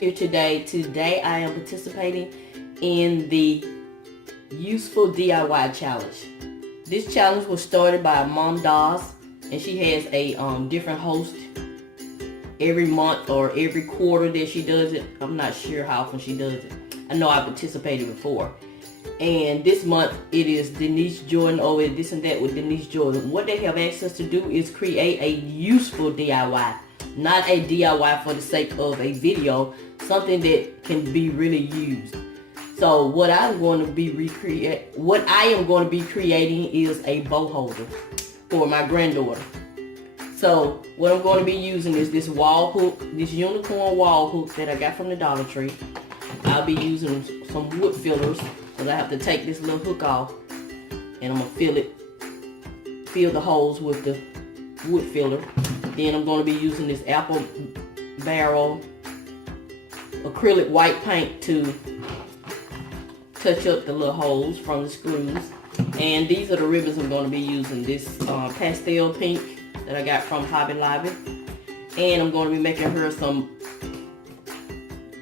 Here today I am participating in the Useful DIY Challenge. This challenge was started by mondas, and she has a different host every month or every quarter that she does it. I'm not sure how often she does it. I know I participated before. And this month it is Denise, Jordan, this and that with Denise, Jordan. What they have asked us to do is create a useful DIY, not a DIY for the sake of a video, something that can be really used. So what I am going to be creating is a bow holder for my granddaughter. So what I'm going to be using is this wall hook, this unicorn wall hook that I got from the Dollar Tree. I'll be using some wood fillers, because I have to take this little hook off, and I'm going to fill the holes with the wood filler. Then I'm going to be using this apple barrel acrylic white paint to touch up the little holes from the screws. And these are the ribbons I'm going to be using. This pastel pink that I got from Hobby Lobby. And I'm going to be making her some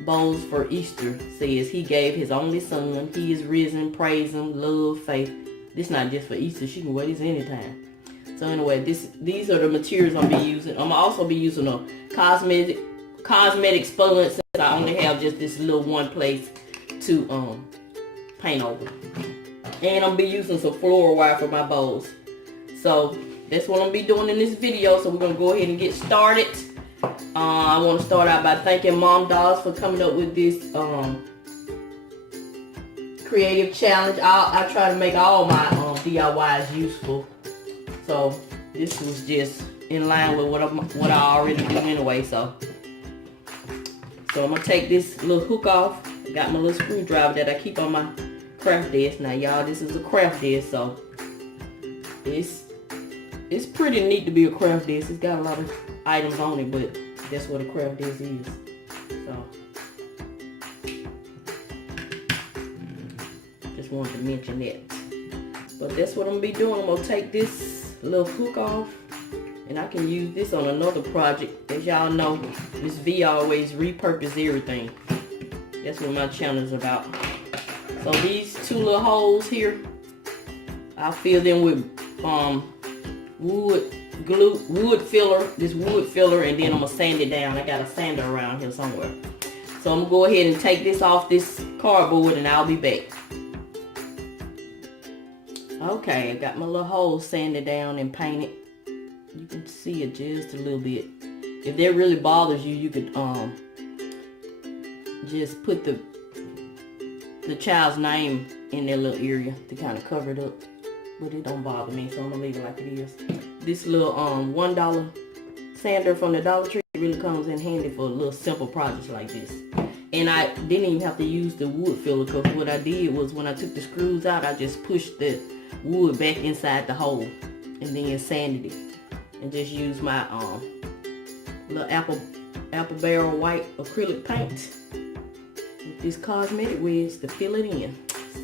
bows for Easter. Says he gave his only son, he is risen, praise him, love, faith. This not just for Easter, she can wear this anytime. So anyway, these are the materials I'm be using. I'm also be using a cosmetic sponge, since I only have just this little one place to paint over. And I'm be using some floral wire for my bows. So that's what I'm be doing in this video. So we're gonna go ahead and get started. I want to start out by thanking Mom Dolls for coming up with this creative challenge. I try to make all my DIYs useful. So this was just in line with what I already do anyway. So I'm gonna take this little hook off. I got my little screwdriver that I keep on my craft desk. Now y'all, this is a craft desk, so it's pretty neat to be a craft desk. It's got a lot of items on it, but that's what a craft desk is. So just wanted to mention that. But that's what I'm gonna be doing. I'm gonna take this little hook off, and I can use this on another project. As y'all know, Miss V always repurpose everything. That's what my channel is about. So these two little holes here, I'll fill them with wood filler, and then I'm gonna sand it down. I got a sander around here somewhere. So I'm gonna go ahead and take this off this cardboard, and I'll be back. Okay, I got my little holes sanded down and painted. You can see it just a little bit. If that really bothers you, you could just put the child's name in their little area to kind of cover it up. But it don't bother me, so I'm gonna leave it like it is. This little $1 sander from the Dollar Tree really comes in handy for little simple projects like this. And I didn't even have to use the wood filler, because what I did was when I took the screws out, I just pushed the wood back inside the hole and then sanded it, and just used my little apple barrel white acrylic paint with this cosmetic wedge to fill it in.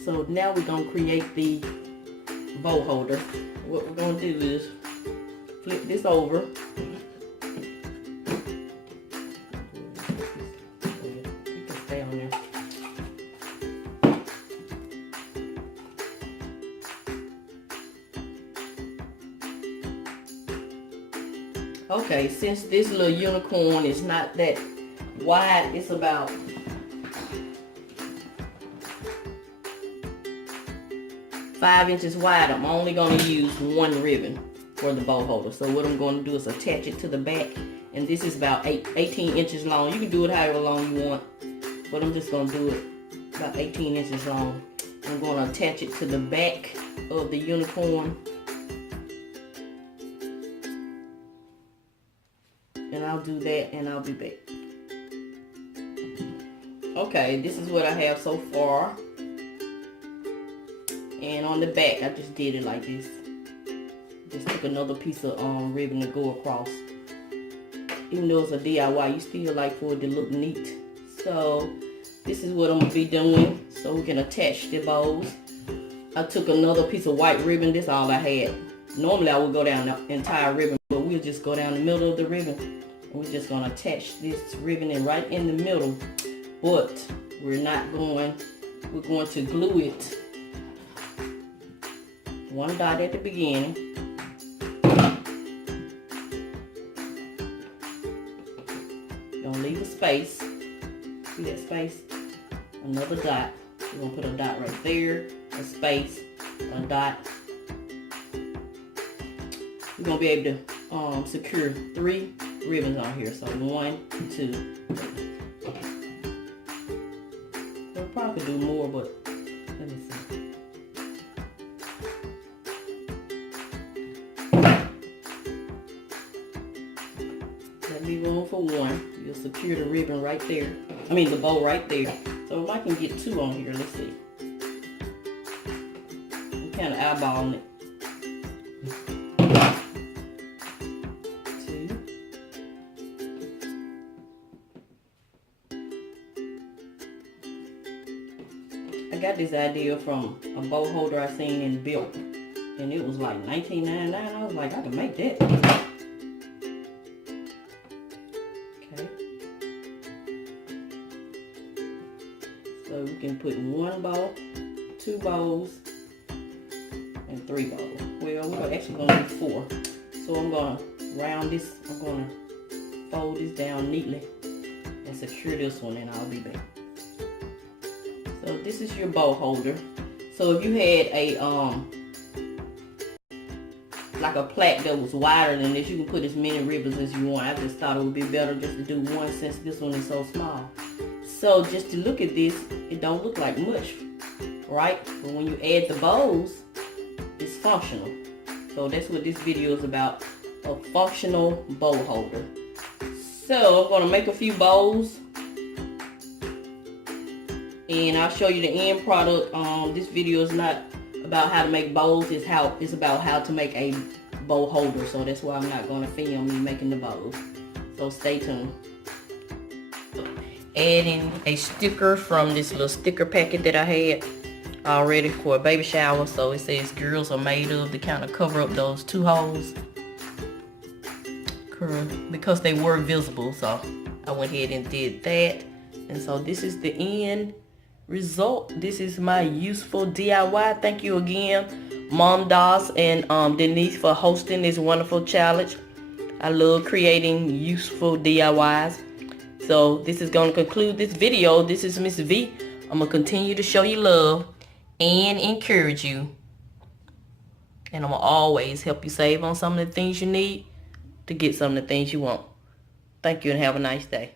So now we're gonna create the bow holder. What we're gonna do is flip this over. You can stay on there. Okay, since this little unicorn is not that wide, it's about 5 inches wide. I'm only going to use one ribbon for the bow holder. So what I'm going to do is attach it to the back, and this is about 18 inches long. You can do it however long you want, but I'm just going to do it about 18 inches long. I'm going to attach it to the back of the unicorn, and I'll do that, and I'll be back. Okay, this is what I have so far. And on the back, I just did it like this. Just took another piece of ribbon to go across. Even though it's a DIY, you still like for it to look neat. So this is what I'm gonna be doing, so we can attach the bows. I took another piece of white ribbon. This is all I had. Normally I would go down the entire ribbon, but we'll just go down the middle of the ribbon And we're just gonna attach this ribboning right in the middle, but we're going to glue it. One dot at the beginning. Gonna leave a space. See that space? Another dot. We're gonna put a dot right there, a space, a dot. We're gonna be able to secure 3 ribbons on here. So 1, 2, 3. We'll probably do more, but let me see. Let me room for 1. You'll secure the ribbon right there. I mean the bow right there. So if I can get 2 on here, let's see. I'm kind of eyeballing it. 2. I got this idea from a bow holder I seen in Built, and it was like $19.99. I was like, I can make that. Okay. So we can put 1 bow, 2 bows, and 3 bows. Well, we're actually gonna do 4. So I'm gonna round this. I'm gonna fold this down neatly and secure this one, and I'll be back. So this is your bow holder. So if you had a like a plaque that was wider than this, you can put as many ribbons as you want. I just thought it would be better just to do 1 since this one is so small. So just to look at this, it don't look like much, right? But when you add the bows, it's functional. So that's what this video is about, a functional bow holder. So I'm gonna make a few bows, and I'll show you the end product. This video is not about how to make bows, it's about how to make a bow holder. So that's why I'm not gonna film me making the bows. So stay tuned. Adding a sticker from this little sticker packet that I had already for a baby shower. So it says girls are made of, to kind of cover up those 2 holes because they were visible. So I went ahead and did that. And so this is the end result. This is my useful DIY. Thank you again, mondas and Denise, for hosting this wonderful challenge. I love creating useful DIYs. So this is going to conclude this video. This is Miss V. I'm going to continue to show you love and encourage you. And I'm going to always help you save on some of the things you need to get some of the things you want. Thank you and have a nice day.